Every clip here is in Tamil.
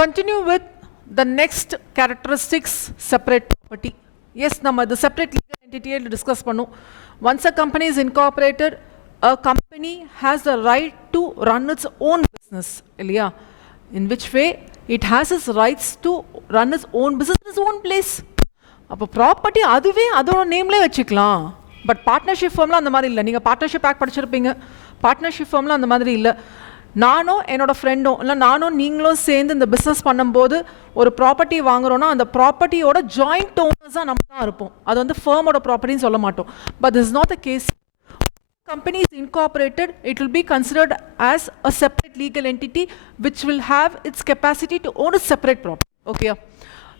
Continue with the next characteristics, separate property. Yes, நம்ம the separate legal entity discuss பண்ணோம். Once a company is incorporated, a company has the right to run its own business. இல்லையா? In which way it has its rights to run its own business in its own place. அப்போ ப்ராப்பர்ட்டி அதுவே அதோட நேம்லேயே வச்சுக்கலாம். பட் பார்ட்னர்ஷிப் ஃபார்ம்லாம் அந்த மாதிரி இல்லை. நீங்கள் பார்ட்னர்ஷிப் ஆக்ட் படிச்சிருப்பீங்க. பார்ட்னர்ஷிப் ஃபார்ம்லாம் அந்த மாதிரி இல்லை. நானும் என்னோடய ஃப்ரெண்டும் இல்லை நானும் நீங்களும் சேர்ந்து இந்த பிஸ்னஸ் பண்ணும்போது ஒரு ப்ராப்பர்ட்டி வாங்குறோன்னா அந்த ப்ராப்பர்ட்டியோட ஜாயிண்ட் ஓனர்ஸாக நம்ம தான் இருப்போம். அது வந்து ஃபர்மோட ப்ராப்பர்ட்டின்னு சொல்ல மாட்டோம். But this is not the case. Company is incorporated, it will be considered as a separate legal entity which will have its capacity to own a separate property. Okay.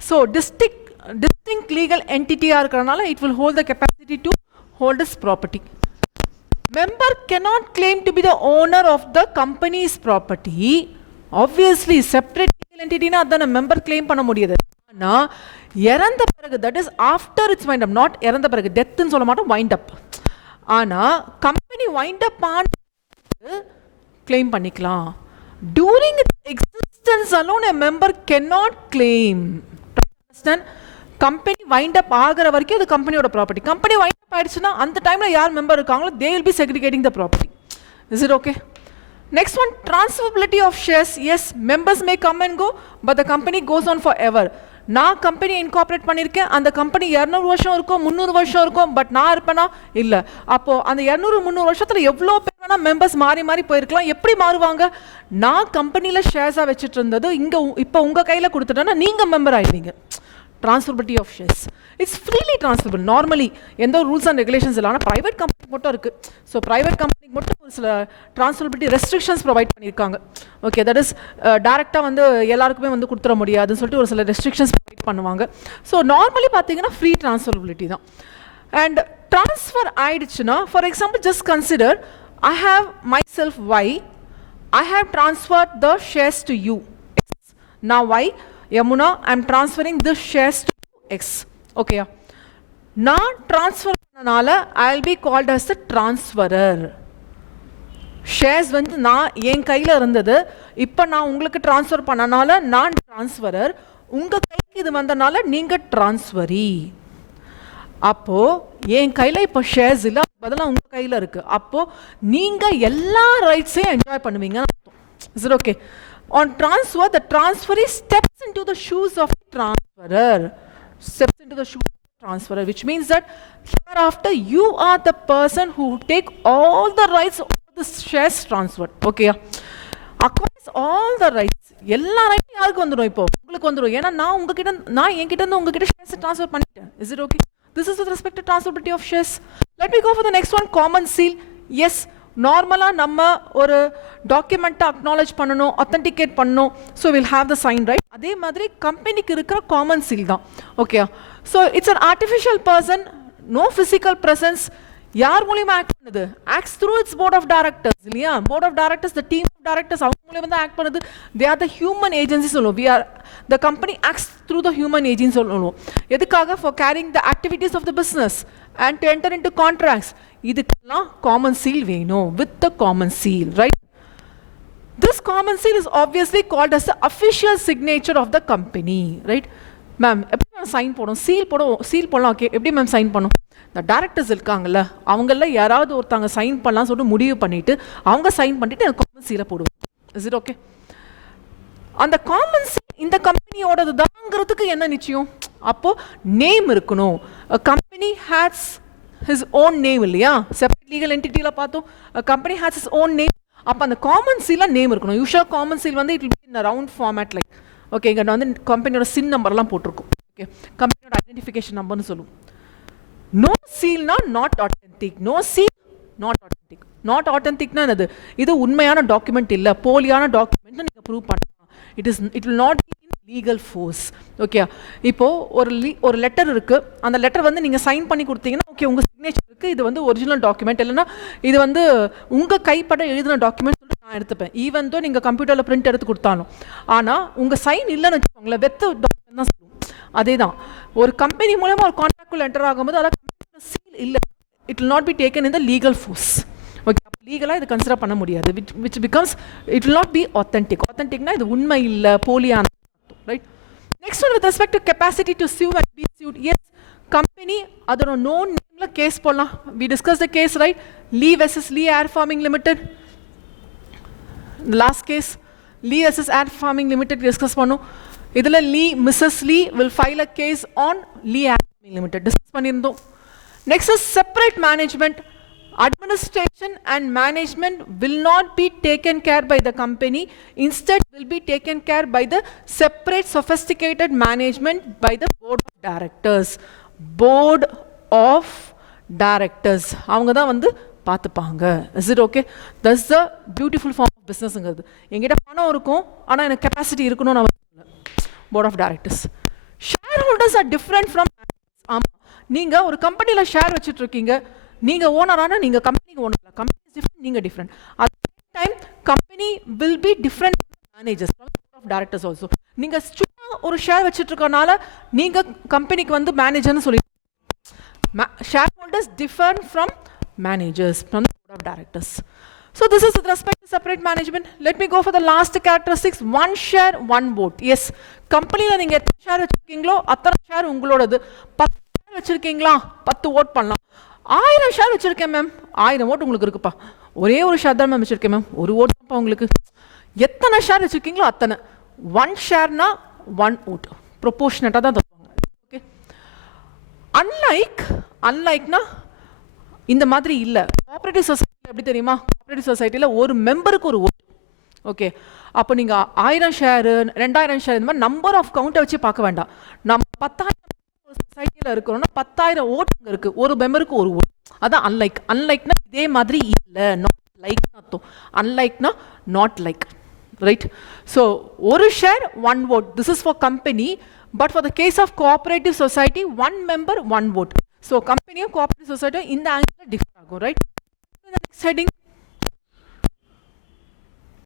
So distinct legal entity irukkranaala it will hold the capacity to hold its property. Member cannot claim to be the owner of the company's property. Obviously separate legal entity na adana member claim panna mudiyadhu. Ana eranda piragu, that is after its wind up, not eranda piragu, death nu solla maatom, wind up. ஆனா கம்பெனி வைண்ட் அப் ஆன கிளைம் பண்ணிக்கலாம். During its existence alone a member cannot claim. Understand? Company wind up ஆகிற வரைக்கும் அது கம்பெனியோட ப்ராப்பர்ட்டி. கம்பெனி வைண்ட் அப் ஆயிடுச்சுன்னா அந்த டைம்ல யார் மெம்பர் இருக்காங்களோ they will be segregating the property. Is it okay? Next one, transferability of shares. Yes, members may come and go, but the company goes on forever. நான் கம்பெனி இன்கார்பரேட் பண்ணியிருக்கேன், அந்த கம்பெனி 200 வருஷம் இருக்கும் 300 வருஷம் இருக்கும், பட் நான் இருப்பேனா இல்லை. அப்போது அந்த 200-300 வருஷத்தில் எவ்வளோ பேர் வேணால் மெம்பர்ஸ் மாறி மாறி போயிருக்கலாம். எப்படி மாறுவாங்க? நான் கம்பெனியில் ஷேர்ஸாக வச்சுட்டு இருந்தது இங்கே இப்போ உங்கள் கையில் கொடுத்துட்டேன்னா நீங்கள் மெம்பர் ஆகிடுவீங்க. Transferability of shares. It's freely transferable. Normally, எந்த ரூல்ஸ் அண்ட் ரெகுலேஷன்ஸ் இல்லை. ஆனால் ப்ரைவேட் கம்பெனி மட்டும் இருக்குது. ஸோ ப்ரைவேட் கம்பெனிக்கு மட்டும் ஒரு சில transferability ரெஸ்ட்ரிக்ஷன்ஸ் ப்ரொவைட் பண்ணியிருக்காங்க. ஓகே, தட் இஸ் டேரெக்டாக வந்து எல்லாருக்குமே வந்து கொடுத்துட முடியாதுன்னு சொல்லிட்டு ஒரு சில ரெஸ்ட்ரிக்ஷன்ஸ் ப்ரொவைட் பண்ணுவாங்க. ஸோ நார்மலி பார்த்தீங்கன்னா ஃப்ரீ transferability தான். அண்ட் ட்ரான்ஸ்ஃபர் ஆயிடுச்சுன்னா, for example just consider I have my self Y, I have transferred the shares to you. Now Y, Yamuna, I am transferring this shares to X. Okay. நான் transfer பண்ணனால I will be called as the transferor. Shares வந்து நான் என் கையில் இருந்தது, இப்போ நான் உங்களுக்கு transfer பண்ணனால நான் transferor, உங்கள் கைக்கு இது வந்தனால நீங்கள் transferee. அப்போது என் கையில் இப்போ ஷேர்ஸ் இல்லை, பதிலாக உங்கள் கையில் இருக்குது. அப்போது நீங்கள் எல்லா ரைட்ஸையும் என்ஜாய் பண்ணுவீங்க. Is it okay? On transfer, the transferee steps into the shoes of the transferor. Steps into the shoes of the transferor, which means that hereafter you are the person who take all the rights of the shares transferred. Okay? Acquires all the rights. எல்லா ரைட்டும் யாருக்கு வந்துடும்? இப்போ உங்களுக்கு வந்துடும். ஏன்னா நான் என்கிட்ட இருந்து உங்ககிட்ட ஷேர்ஸ் ட்ரான்ஸ்ஃபர் பண்ணிட்டேன். Is it okay? This is with respect to transferability of shares. Let me go for the next one, common seal. Yes. நார்மலாக நம்ம ஒரு டாக்குமெண்ட்டை அக்னாலேஜ் பண்ணணும், அத்தன்டிகேட் பண்ணணும். So will have the sign right. அதே மாதிரி கம்பெனிக்கு இருக்கிற காமன் சீல் தான். Okay, so it's an artificial person, no physical presence. யார் மூலியமாக ஆக்ட் பண்ணுது? Acts through its board of directors. இல்லையா? Board of directors, the team of directors, அவங்க மூலியமாக தான் ஆக்ட் பண்ணுது. They are the human agency சொல்லுவோம். We are the company acts through the human agency சொல்லுவோம். எதுக்காக? For carrying the activities of the business and to enter into contracts. இதுக்கெல்லாம் காமன் சீல் வேணும். With the common seal, right? This common seal is obviously called as the official signature of the company, right? Ma'am எப்படி மேம் சைன் போடும்? சீல் போடலாம். ஓகே, எப்படி மேம் சைன் பண்ணும்? இந்த டேரக்டர்ஸ் இருக்காங்கல்ல, அவங்கள யாராவது ஒருத்தவங்க சைன் பண்ணலாம் சொல்லிட்டு முடிவு பண்ணிட்டு அவங்க சைன் பண்ணிட்டு எனக்கு காமன் சீலை போடுவோம். Is it okay? அந்த காமன் சீல் இந்த கம்பெனியோடது தாங்கிறதுக்கு என்ன நிச்சயம்? அப்போது நேம் இருக்கணும். Company has his own name. இல்லையா? செப்பரேட் லீகல் என்டிட்டியில் பார்த்தோம், company has his own name. அப்போ அந்த காமன் சீலாக நேம் இருக்கணும். யூஷுவல் காமன் சீல் வந்து it will be in round format like. Okay, இங்கே வந்து கம்பெனியோட சின் நம்பர்லாம் போட்டிருக்கும். ஓகே, கம்பெனியோட ஐடென்டிஃபிகேஷன் நம்பர்னு சொல்லுவோம். நோ சீல்னா not authentic. No seal not authentic. Not ஆத்தென்டிக்னா என்னது? இது உண்மையான டாக்குமெண்ட் இல்லை, போலியான டாக்குமெண்ட் நீங்கள் ப்ரூவ் பண்ணலாம். It will not be in legal force. Okay, இப்போது ஒரு லெட்டர் இருக்குது. அந்த லெட்டர் வந்து நீங்கள் சைன் பண்ணி கொடுத்தீங்கன்னா ஓகே, உங்கள் சிக்னேச்சர் இருக்குது, இது வந்து ஒரிஜினல் டாக்குமெண்ட். இல்லைன்னா இது வந்து உங்கள் கைப்பட எழுதின டாக்குமெண்ட் சொல்லிட்டு நான் எடுத்துப்பேன். ஈவன் தோ நீங்கள் கம்ப்யூட்டரில் பிரிண்ட் எடுத்து கொடுத்தாலும். ஆனால் உங்கள் சைன் இல்லைன்னு வச்சுக்கோங்களேன், வெத்த டாக்குமெண்ட் தான் சொல்லுவோம். அதே தான் ஒரு கம்பெனி மூலமாக ஒரு கான்ட்ராக்டுக்குள்ள என்டர் ஆகும்போது அதாவது கம்பெனியோட சீல் இல்லை, it will not be taken in the legal force. Okay, லீகலாக இது கன்சிடர் பண்ண முடியாது. Which becomes it will not be authentic. ஆத்தென்டிக்னா இது உண்மை இல்லை, போலியான right? Next one, with respect to capacity to sue and be sued, yes, company adora no name la case polla. We discussed the case, right? Lee versus Lee Air Farming Limited. The last case, Lee versus Air Farming Limited discuss pannu. Idhula Lee, Mrs. Lee will file a case on Lee Air Farming Limited. Discuss pannirundom. Next is separate management. Administration and management will not be taken care by the company. Instead, will be taken care by the separate sophisticated management by the board of directors. Board of directors. அவங்க தான் வந்து பார்த்துப்பாங்க. Is it okay? That's the beautiful form of businessங்கிறது. என்கிட்ட பணம் இருக்கும், ஆனால் எனக்கு கெப்பாசிட்டி இருக்கணும்னு அவசியம் இல்லை. Board of directors. Shareholders are different from managers. ஆமாம், நீங்கள் ஒரு கம்பெனியில் ஷேர் வச்சுட்டு இருக்கீங்க, நீங்கள் ஓனரான நீங்கள் கம்பெனிக்கு ஓனர், கம்பெனி இஸ் டிஃப்ரெண்ட், நீங்கள் different. At the same time company will be different managers of directors also. நீங்கள் சும்மா ஒரு ஷேர் வச்சுட்டு இருக்கனால நீங்கள் கம்பெனிக்கு வந்து மேனேஜர்னு சொல்லி, shareholders differ from managers from board of directors. So this is with respect to separate management. Let me go for the last characteristics. One share, one vote. Yes, கம்பெனியில் நீங்கள் எத்தனை ஷேர் வச்சுருக்கீங்களோ அத்தனை ஷேர் உங்களோடது. 10 ஷேர் வச்சுருக்கீங்களா, 10 ஓட் பண்ணலாம். 1000 ஷேர் வச்சுருக்கேன் மேம், 1000 ஓட்டு உங்களுக்கு இருக்குப்பா. ஒரே ஒரு ஷேர் தான் மேம் வச்சுருக்கேன் மேம், ஒரு ஓட்டு தான்ப்பா உங்களுக்கு. எத்தனை ஷேர் வச்சுருக்கீங்களோ அத்தனை. 1 ஷேர்னா 1 ஓட், ப்ரொபோர்ஷனட்டாக தான் தருவாங்க. ஓகே, அன்லைக்னா இந்த மாதிரி இல்லை. கோஆப்ரேட்டிவ் சொசைட்டி எப்படி தெரியுமா? கோஆப்ரேட்டிவ் சொசைட்டியில் ஒரு மெம்பருக்கு ஒரு ஓட்டு. ஓகே, அப்போ நீங்கள் 1000 ஷேரு 2000 ஷேர் இந்த மாதிரி நம்பர் ஆஃப் கவுண்டை வச்சு பார்க்க வேண்டாம். நம்ம 10,000 சொசைட்டியில் இருக்கிறோம்னா 10,000 ஓட்டு இருக்குது, ஒரு மெம்பருக்கு ஒரு ஓட்டு. அதான் அன்லைக். அன்லைக்னா இதே மாதிரி இல்லை, நாட் லைக் அர்த்தம். அன்லைக்னா நாட் லைக், ரைட்? ஸோ ஒரு share 1 vote. This is for company, but for the case of cooperative society, 1 member 1 vote. So கம்பெனியும் கோஆப்ரேட்டிவ் சொசைட்டியும் இந்த ஆங்கிளில் டிஃபர் ஆகும், ரைட்? The next heading,